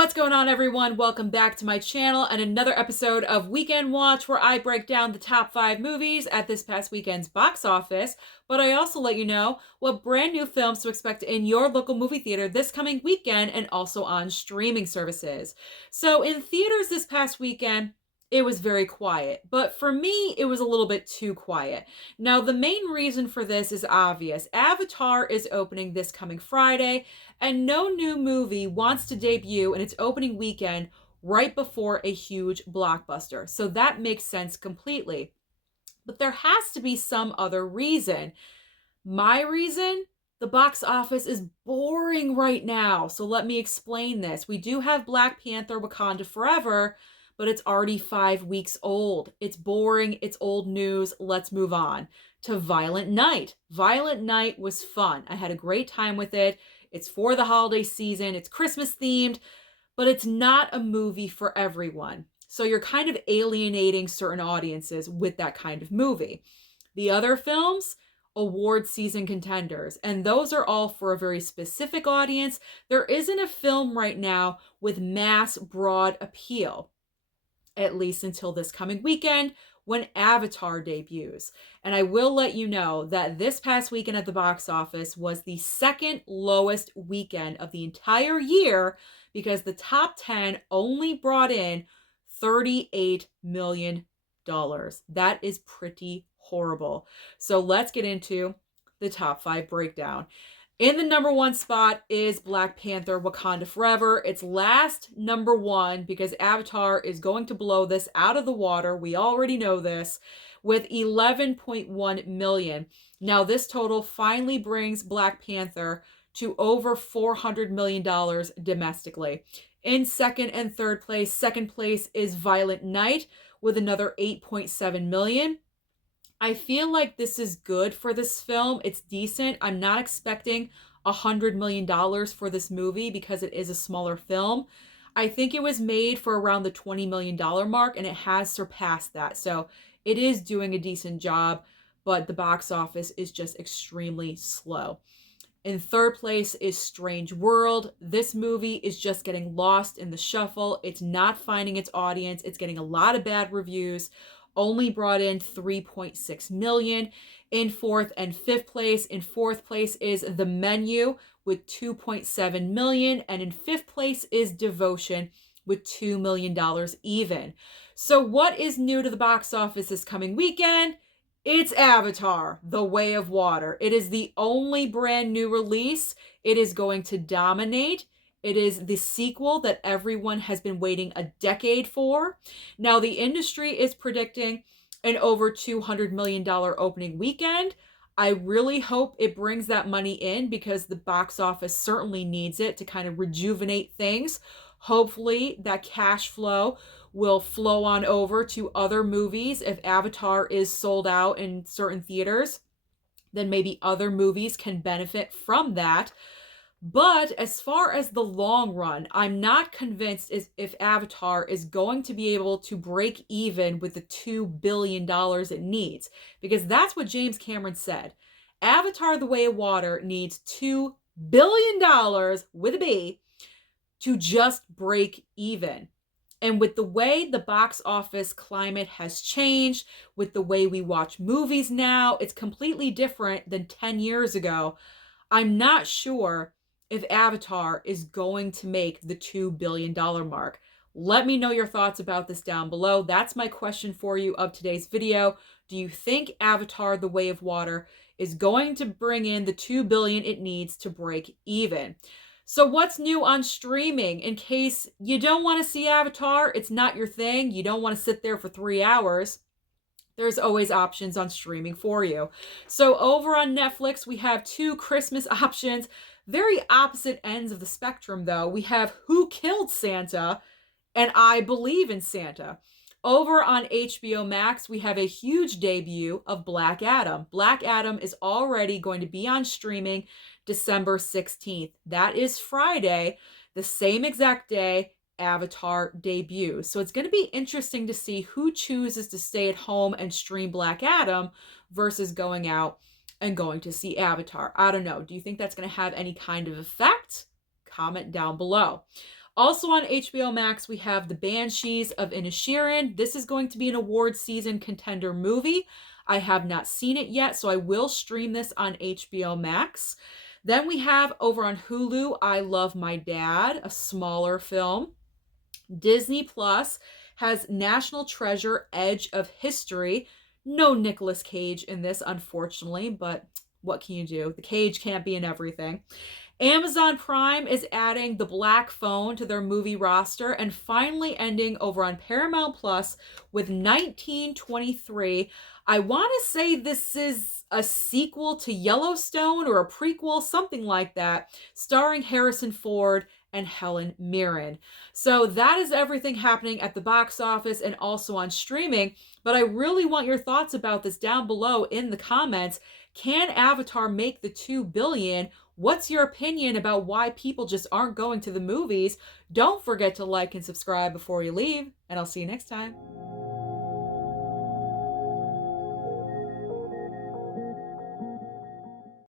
What's going on, everyone? Welcome back to my channel and another episode of Weekend Watch, where I break down the top 5 movies at this past weekend's box office, but I also let you know what brand new films to expect in your local movie theater this coming weekend and also on streaming services. So in theaters this past weekend, it was very quiet, but for me, it was a little bit too quiet. Now, the main reason for this is obvious. Avatar is opening this coming Friday, and no new movie wants to debut in its opening weekend right before a huge blockbuster. So that makes sense completely. But there has to be some other reason. My reason? The box office is boring right now. So let me explain this. We do have Black Panther Wakanda Forever, but it's already 5 weeks old. It's boring. It's old news. Let's move on to Violent Night. Violent Night was fun. I had a great time with it. It's for the holiday season. It's Christmas themed, but it's not a movie for everyone. So you're kind of alienating certain audiences with that kind of movie. The other films, award season contenders, and those are all for a very specific audience. There isn't a film right now with mass broad appeal, at least until this coming weekend when Avatar debuts. And I will let you know that this past weekend at the box office was the second lowest weekend of the entire year because the top 10 only brought in $38 million. That is pretty horrible. So let's get into the top 5 breakdown. In the number 1 spot is Black Panther Wakanda Forever. It's last number 1 because Avatar is going to blow this out of the water. We already know this, with 11.1 million. Now, this total finally brings Black Panther to over $400 million domestically. In second and third place, second place is Violent Night with another 8.7 million. I feel like this is good for this film. It's decent. I'm not expecting $100 million for this movie because it is a smaller film. I think it was made for around the $20 million mark, and it has surpassed that. So it is doing a decent job, but the box office is just extremely slow. In third place is Strange World. This movie is just getting lost in the shuffle. It's not finding its audience. It's getting a lot of bad reviews. Only brought in 3.6 million. In fourth and fifth place. In fourth place is The Menu with 2.7 million. And in fifth place is Devotion with $2 million even. So what is new to the box office this coming weekend? It's Avatar, The Way of Water. It is the only brand new release. It is going to dominate. It is the sequel that everyone has been waiting a decade for. Now, the industry is predicting an over $200 million opening weekend. I really hope it brings that money in because the box office certainly needs it to kind of rejuvenate things. Hopefully, that cash flow will flow on over to other movies. If Avatar is sold out in certain theaters, then maybe other movies can benefit from that. But as far as the long run, I'm not convinced if Avatar is going to be able to break even with the $2 billion it needs. Because that's what James Cameron said. Avatar The Way of Water needs $2 billion with a B to just break even. And with the way the box office climate has changed, with the way we watch movies now, it's completely different than 10 years ago. I'm not sure if Avatar is going to make the $2 billion mark. Let me know your thoughts about this down below. That's my question for you of today's video. Do you think Avatar The Way of Water is going to bring in the $2 billion it needs to break even? So what's new on streaming? In case you don't want to see Avatar, it's not your thing, you don't want to sit there for 3 hours, there's always options on streaming for you. So over on Netflix, we have 2 Christmas options. Very opposite ends of the spectrum, though. We have Who Killed Santa and I Believe in Santa. Over on HBO Max, we have a huge debut of Black Adam. Black Adam is already going to be on streaming December 16th. That is Friday, the same exact day Avatar debuts. So it's going to be interesting to see who chooses to stay at home and stream Black Adam versus going out and going to see Avatar. I don't know. Do you think that's going to have any kind of effect? Comment down below. Also on HBO Max, we have The Banshees of Inisherin. This is going to be an award season contender movie. I have not seen it yet, so I will stream this on HBO Max. Then we have over on Hulu, I Love My Dad, a smaller film. Disney Plus has National Treasure Edge of History. No Nicolas Cage in this, unfortunately, but what can you do? The Cage can't be in everything. Amazon Prime is adding The Black Phone to their movie roster and finally ending over on Paramount Plus with 1923. I want to say this is a sequel to Yellowstone or a prequel, something like that, starring Harrison Ford and Helen Mirren. So that is everything happening at the box office and also on streaming. But I really want your thoughts about this down below in the comments. Can Avatar make the 2 billion? What's your opinion about why people just aren't going to the movies? Don't forget to like and subscribe before you leave, and I'll see you next time.